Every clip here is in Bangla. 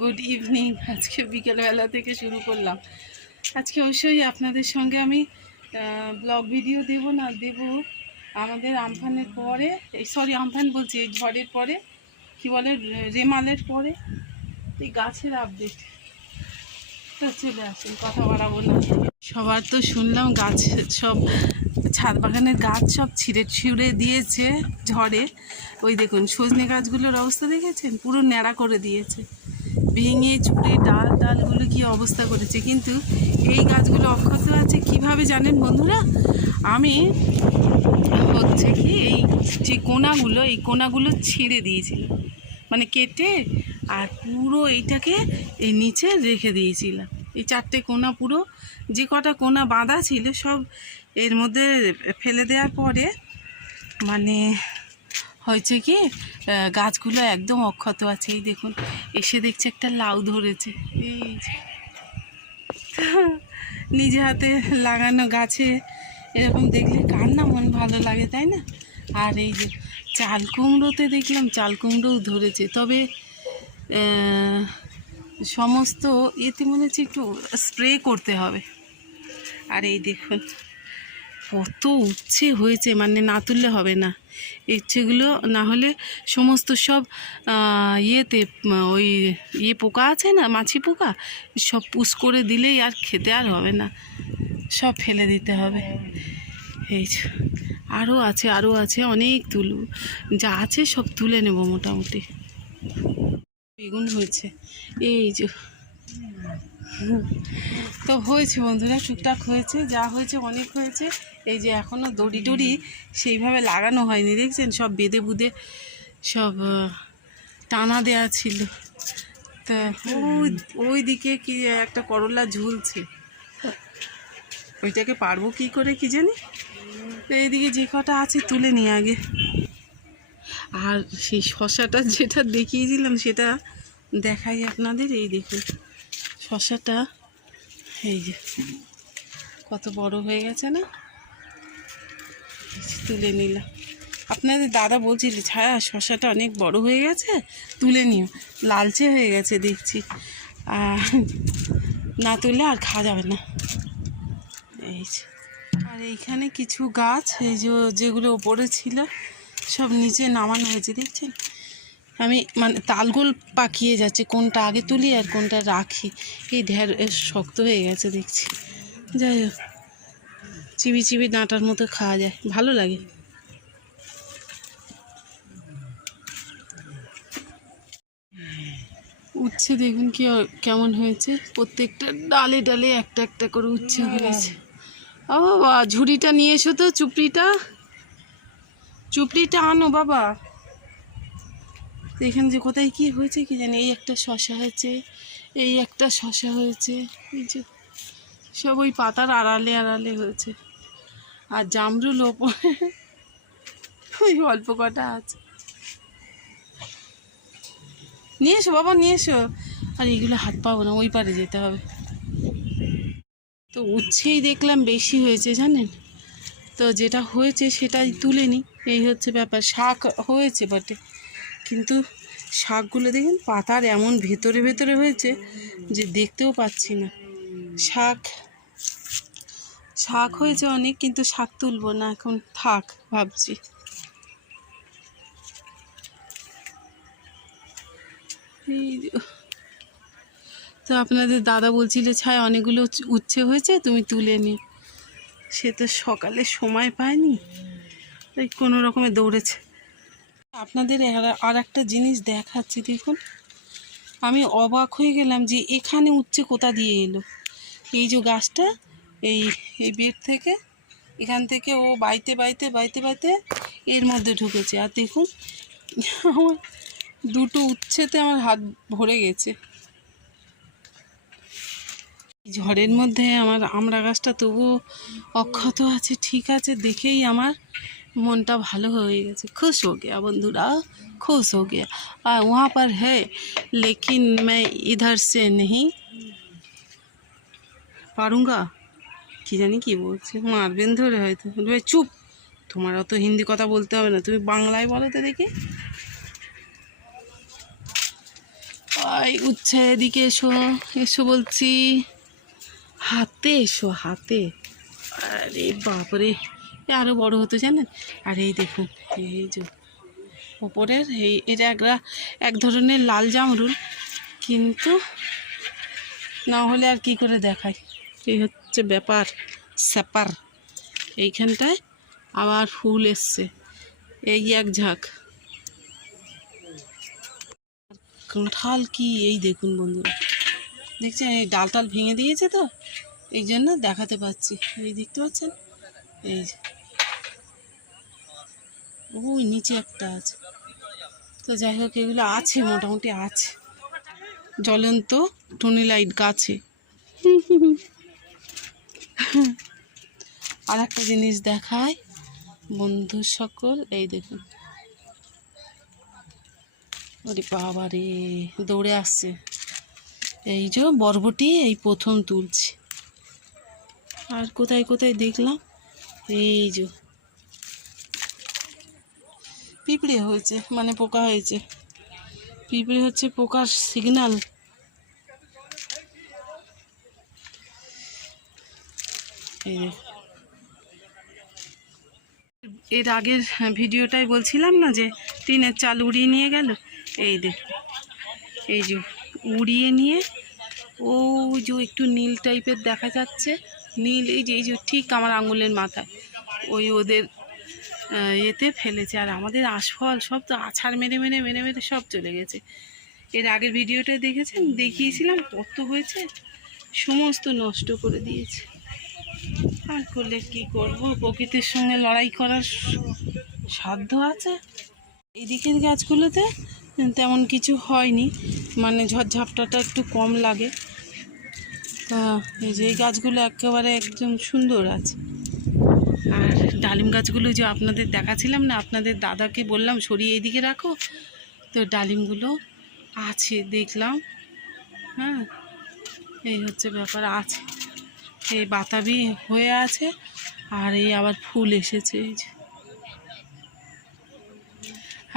Good evening. আজকে বিকেলবেলা থেকে শুরু করলাম। আজকে অবশ্যই আপনাদের সঙ্গে আমি ব্লগ ভিডিও দেব না দেব আমাদের আমফানের পরে, আমফান বলছি, এই ঝড়ের পরে কি বলে, রেমালের পরে এই গাছের আপডেট। তো চলে আসুন, কথা বাড়াবো না। সবার তো শুনলাম গাছ সব, ছাদ বাগানের গাছ সব ছিঁড়ে দিয়েছে ঝড়ে। ওই দেখুন সজনে গাছগুলোর অবস্থা দেখেছেন, পুরো ন্যাড়া করে দিয়েছে, ভেঙে চুড়ে ডালগুলো কি অবস্থা করেছে। কিন্তু এই গাছগুলো অক্ষত আছে কিভাবে জানেন বন্ধুরা? আমি হচ্ছে কি এই যে কোনাগুলো ছিঁড়ে দিয়েছিলাম, মানে কেটে, আর পুরো এইটাকে এই নিচে রেখে দিয়েছিলাম। এই চারটে কোনা, পুরো যে কটা কোনা বাঁধা ছিল সব এর মধ্যে ফেলে দেওয়ার পরে মানে হয়েছে কি, গাছগুলো একদম অক্ষত আছে। এই দেখুন, এসে দেখছে একটা লাউ ধরেছে। এই নিজে হাতে লাগানো গাছে এরকম দেখলে কার না মন ভালো লাগে, তাই না? আর এই যে চাল কুমড়োতে দেখলাম চাল কুমড়োও ধরেছে, তবে সমস্ত এতে মনে হচ্ছে একটু স্প্রে করতে হবে। আর এই দেখুন কত উচ্ছে হয়েছে, মানে না তুললে হবে না। ইচ্ছেগুলো না হলে সমস্ত সব ইয়েতে ওই পোকা আছে না, মাছি পোকা, সব পুষ করে দিলেই আর খেতে আর হবে না, সব ফেলে দিতে হবে। এই আরও আছে অনেক তুলব, যা আছে সব তুলে নেব মোটামুটি। বেগুন হয়েছে এই যে, তো হয়েছে বন্ধুরা, টুকটাক হয়েছে, যা হয়েছে অনেক হয়েছে। এই যে এখনও দড়ি সেইভাবে লাগানো হয়নি, দেখছেন সব বেঁধে বুঁধে সব টানা দেয়া ছিল। তা ওই দিকে কি একটা করলা ঝুলছে, ওইটাকে পারবো কি করে কি জানি। তো এইদিকে যে কটা আছে তুলে নিয়ে আগে। আর সেই শশাটা যেটা দেখিয়েছিলাম সেটা দেখাই আপনাদের। এই দেখুন শশাটা, এই যে কত বড় হয়ে গেছে না, তুলে নিলাম। আপনাদের দাদা বলছিল ছায়া শশাটা অনেক বড় হয়ে গেছে, তুলে নিও, লালচে হয়ে গেছে দেখছি, আর না তুললে আর খাওয়া যাবে না। এই যে, আর এইখানে কিছু গাছ এই যে যেগুলো ওপরে ছিল সব নিচে নামানো হয়েছে, দেখছেন? আমি মানে তালগোল পাকিয়ে যাচ্ছে, কোনটা আগে তুলি আর কোনটা রাখি। এই শক্ত হয়ে গেছে দেখছি। যাই হোক, চিবি ডাঁটার মতো খাওয়া যায়, ভালো লাগে। উচ্ছে দেখুন কি কেমন হয়েছে, প্রত্যেকটা ডালে একটা একটা করে উচ্ছে হয়েছে। ও বাবা, ঝুড়িটা নিয়ে এসো তো, চুপড়িটা আনো বাবা। এখানে যে কোথায় কি হয়েছে কি জানি, এই একটা শশা হয়েছে, এই একটা শশা হয়েছে, এই যে সব ওই পাতার আড়ালে হয়েছে। আর জামরুল ওপরে ওই অল্প কটা আছে। নিয়ে এসো বাবা, নিয়ে এসো। আর এইগুলো হাত পাবো না, ওই পারে যেতে হবে। তো উচ্ছেই দেখলাম বেশি হয়েছে জানেন, তো যেটা হয়েছে সেটাই তুলে নিই, এই হচ্ছে ব্যাপার। শাক হয়েছে বটে, কিন্তু শাকগুলো দেখুন পাতার এমন ভেতরে হয়েছে যে দেখতেও পাচ্ছি না। শাক হয়েছে অনেক, কিন্তু শাক তুলবো না এখন, থাক ভাবছি। তো আপনাদের দাদা বলছিল ছায় অনেকগুলো উচ্ছে হয়েছে, তুমি তুলে নি। সে তো সকালে সময় পায়নি, তাই কোনো রকমে দৌড়েছে। আপনাদের আর একটা জিনিস দেখাচ্ছি দেখুন, আমি অবাক হয়ে গেলাম যে এখানে উচ্ছে কোথা দিয়ে এলো। এই যে গাছটা, এই বেড থেকে, এখান থেকে ও বাইতে এর মধ্যে ঢুকেছে। আর দেখুন আমার দুটো উচ্ছেতে আমার হাত ভরে গেছে। ঝড়ের মধ্যে আমার আমড়া গাছটা তবুও অক্ষত আছে, ঠিক আছে, দেখেই আমার মনটা ভালো হয়ে গেছে। खुश हो गया बंधुरा, खुश हो गया। वहाँ पर है लेकिन मैं इधर से नहीं পারুঙ্গা, কি জানি কি বলছে, মারবেন ধরে হয়তো। চুপ, তোমার অত হিন্দি কথা বলতে হবে না, তুমি বাংলায় বলো তো দেখি। ওই উচ্ছে এদিকে এসো, এসো বলছি, হাতে এসো হাতে। আরে বাপরে, আরও বড় হতো জানেন। আর এই দেখুন, এই যে ওপরের এটা এক ধরনের লাল জামরুল, কিন্তু না হলে আর কি করে দেখায়। এই হচ্ছে ব্যাপার স্যাপার। এইখানটায় আবার ফুল এসছে, এই এক ঝাঁক। কাঁঠাল কি এই দেখুন বন্ধুরা, দেখছেন এই ডাল টাল ভেঙে দিয়েছে তো, এই জন্য দেখাতে পাচ্ছি। এই দেখতে পাচ্ছেন, এই ওই নিচে একটা আছে। তো যাই হোক, এগুলো আছে, মোটামুটি আছে। জ্বলন্ত টুনি লাইট গাছে। আর একটা জিনিস দেখায় বন্ধু সকল, এই দেখুন। ওরে বাবা রে, দৌড়ে আসছে। এই যে বরবটি এই প্রথম তুলছি। আর কোথায় কোথায় দেখলাম, এই যে পিঁপড়ে হয়েছে, মানে পোকা হয়েছে। পিঁপড়ে হচ্ছে পোকার সিগন্যাল। এর আগের ভিডিওটাই বলছিলাম না যে টিনের চাল উড়িয়ে নিয়ে গেল। এই দেখুন, এই যে উড়িয়ে নিয়ে ও যে একটু নীল টাইপের দেখা যাচ্ছে, নীল, এই যে ঠিক আমার আঙুলের মাথায় ওই ওদের এতে ফেলেছে। আর আমাদের আশফল সব তো আছাড় মেরে মেরে মেরে মেরে সব চলে গেছে। এর আগের ভিডিওটা দেখেছেন, দেখিয়েছিলাম কত হয়েছে, সমস্ত নষ্ট করে দিয়েছে। আর করলে কি করব, প্রকৃতির সঙ্গে লড়াই করার সাধ্য আছে। এদিকের গাছগুলোতে তেমন কিছু হয়নি, মানে ঝড়ঝাপটাটা একটু কম লাগে। তা এই যে এই গাছগুলো একেবারে একদম সুন্দর আছে। আর ডালিম গাছগুলো যে আপনাদের দেখাচ্ছিলাম না, আপনাদের দাদাকে বললাম সরিয়ে এইদিকে রাখো, তো ডালিমগুলো আছে দেখলাম। হ্যাঁ, এই হচ্ছে ব্যাপার, আছে। এই বাতাবি হয়ে আছে, আর এই আবার ফুল এসেছে এই যে।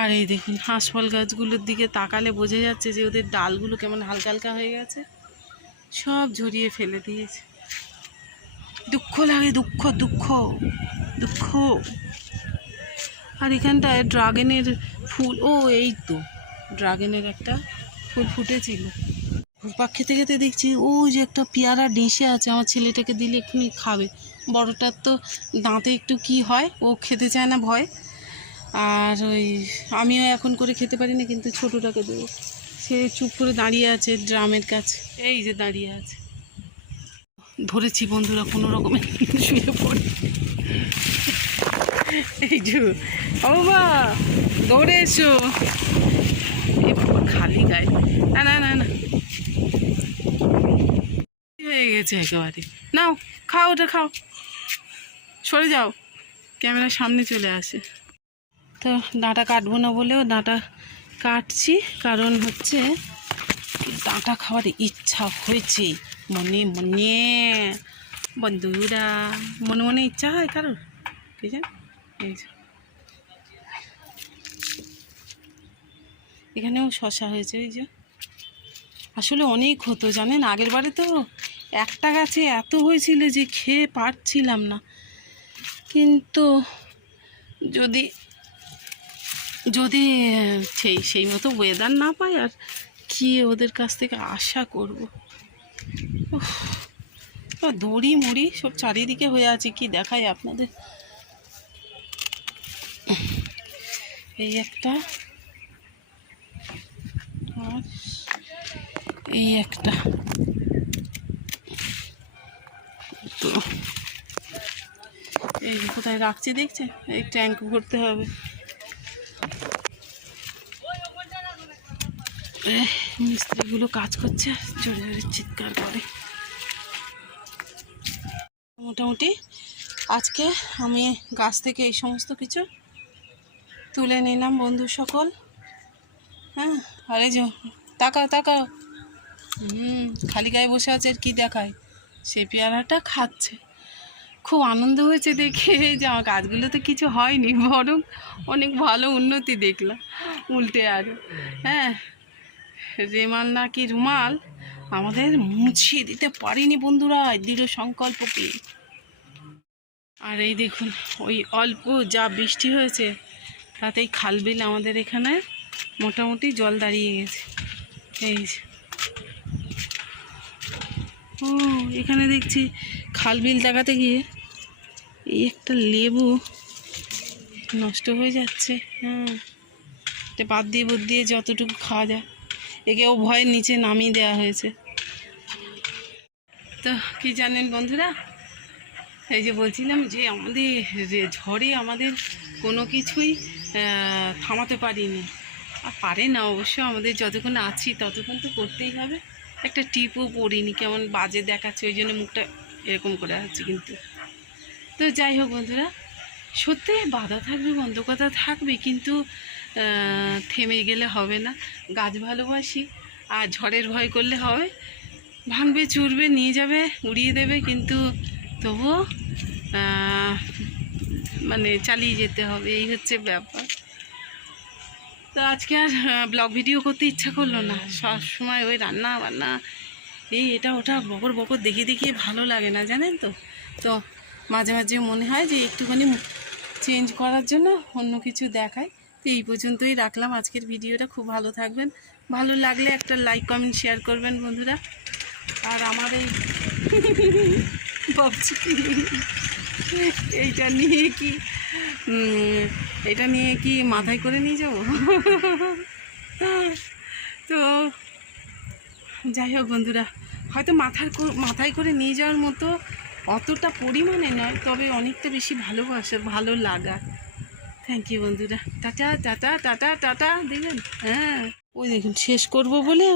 আর এই দেখুন হাঁসফল গাছগুলোর দিকে তাকালে বোঝা যাচ্ছে যে ওদের ডালগুলো কেমন হালকা হালকা হয়ে গেছে, সব ঝরিয়ে ফেলে দিয়েছে। দুঃখ লাগে, দুঃখ দুঃখ দুঃখ। আর এখানটায় ড্রাগনের ফুল, ও এই তো ড্রাগনের একটা ফুল ফুটেছিল। ঘুরপাক খেতে খেতে দেখছি ওই যে একটা পেয়ারা ডিশে আছে, আমার ছেলেটাকে দিলে এক্ষুনি খাবে। বড়টার তো দাঁতে একটু কি হয়, ও খেতে চায় না, ভয়। আর ওই আমিও এখন করে খেতে পারি না, কিন্তু ছোটোটাকে দেবো। সে চুপ করে দাঁড়িয়ে আছে ড্রামের কাছে, এই যে দাঁড়িয়ে আছে। ধরেছি বন্ধুরা, কোনো রকমে শুয়ে পড়ে। এই যে ও বা দৌড়ে এসো। এই বাবা খালি গায়ে, না না না না, হয়ে গেছে একেবারে। নাও খাও, ওটা খাও, সরে যাও, ক্যামেরার সামনে চলে আসে। তো ডাঁটা কাটবো না বলেও ডাঁটা কাটছি, কারণ হচ্ছে ডাঁটা খাওয়ার ইচ্ছা হয়েছে মনে মনে। বন্ধুরা, মনে মনে ইচ্ছা হয় কারোর, কে জানে। এই যে এখানেও শশা হয়েছে, এই যে। আসলে অনেক হতো জানেন, আগের বারে তো একটা গাছে এত হয়েছিল যে খেয়ে পারছিলাম না। কিন্তু যদি যদি সেই মতো ওয়েদার না পাই, আর কি ওদের কাছ থেকে আশা করব। দড়ি মুড়ি সব চারিদিকে হয়ে আছে, কি দেখাই আপনাদের। এই একটা, আর এই একটা, তো এই কোথায় রাখছি দেখছেন, এই ট্যাঙ্ক ভরতে হবে। মিস্ত্রিগুলো কাজ করছে, জোরে জোরে চিৎকার করে। মোটামুটি আজকে আমি গাছ থেকে এই সমস্ত কিছু তুলে নিলাম বন্ধু সকল। হ্যাঁ, আর এই যে তাকাও তাকাও, খালি গায়ে বসে আছে, আর কি দেখায়, সেই পেয়ারাটা খাচ্ছে। খুব আনন্দ হয়েছে দেখে যে আমার গাছগুলোতে কিছু হয়নি, বরং অনেক ভালো উন্নতি দেখলাম উল্টে আরও। হ্যাঁ, রেমাল না কি রুমাল আমাদের মুছিয়ে দিতে পারিনি বন্ধুরা দৃঢ় সংকল্পকে। আর এই দেখুন ওই অল্প যা বৃষ্টি হয়েছে তাতেই খালবিল আমাদের এখানে মোটামুটি জল দাঁড়িয়ে গেছে। এই যে, ও এখানে দেখছি খালবিল দেখাতে গিয়ে এই একটা লেবু নষ্ট হয়ে যাচ্ছে। এটা বাদ দিয়ে যতটুকু খাওয়া যায়, একেও ভয়ের নিচে নামিয়ে দেওয়া হয়েছে। তো কি জানেন বন্ধুরা, এই যে বলছিলাম যে আমাদের ঝড়ে আমাদের কোনো কিছুই থামাতে পারিনি, আর পারে না অবশ্য, আমাদের যতক্ষণ আছি ততক্ষণ তো করতেই হবে। একটা টিপও পড়িনি, কেমন বাজে দেখাচ্ছে, ওই জন্য মুখটা এরকম করে আছে। কিন্তু তো যাই হোক বন্ধুরা, সত্যি বাধা থাকবে, বন্ধকতা থাকবে, কিন্তু থেমে গেলে হবে না। গাছ ভালোবাসি, আর ঝড়ের ভয় করলে হবে, ভাঙবে চুরবে নিয়ে যাবে উড়িয়ে দেবে, কিন্তু তবুও মানে চালিয়ে যেতে হবে, এই হচ্ছে ব্যাপার। তো আজকে আর ব্লগ ভিডিও করতে ইচ্ছা করলো না, সব সময় ওই রান্না বান্না এই এটা ওটা বকর বকর দেখিয়ে ভালো লাগে না, জানেন তো। তো মাঝে মাঝে মনে হয় যে একটুখানি চেঞ্জ করার জন্য অন্য কিছু দেখাই। তো এই পর্যন্তই রাখলাম আজকের ভিডিওটা। খুব ভালো থাকবেন, ভালো লাগলে একটা লাইক কমেন্ট শেয়ার করবেন বন্ধুরা। আর আমার এই ভাবছি এইটা নিয়ে কি মাথায় করে নিয়ে যাব। তো যাই হোক বন্ধুরা, হয়তো মাথায় করে নিয়ে যাওয়ার মতো অতটা পরিমাণে নয়, তবে অনেকটা বেশি ভালোবাসা, ভালো লাগা। থ্যাংক ইউ বন্ধুরা, টাটা টাটা টাটা টাটা দেখবেন। হ্যাঁ ওই দেখুন শেষ করব বলে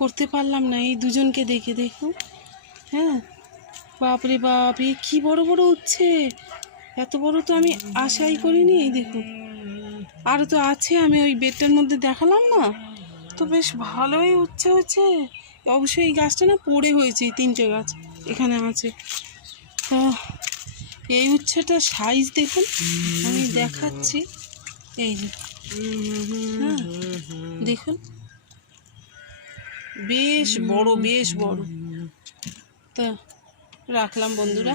করতে পারলাম না, এই দুজনকে দেখে দেখুন। হ্যাঁ বাপরে বাপ, এ কী বড় বড় উঠছে, এত বড় তো আমি আশাই করিনি। এই দেখুন আরও তো আছে, আমি ওই বেডটার মধ্যে দেখালাম না, তো বেশ ভালোই হচ্ছে। অবশ্যই এই গাছটা না পড়ে হয়েছে, এই 3টে গাছ এখানে আছে। তো এই উচ্ছেটার সাইজ দেখুন, আমি দেখাচ্ছি, এই যে হ্যাঁ দেখুন বেশ বড়। তো রাখলাম বন্ধুরা।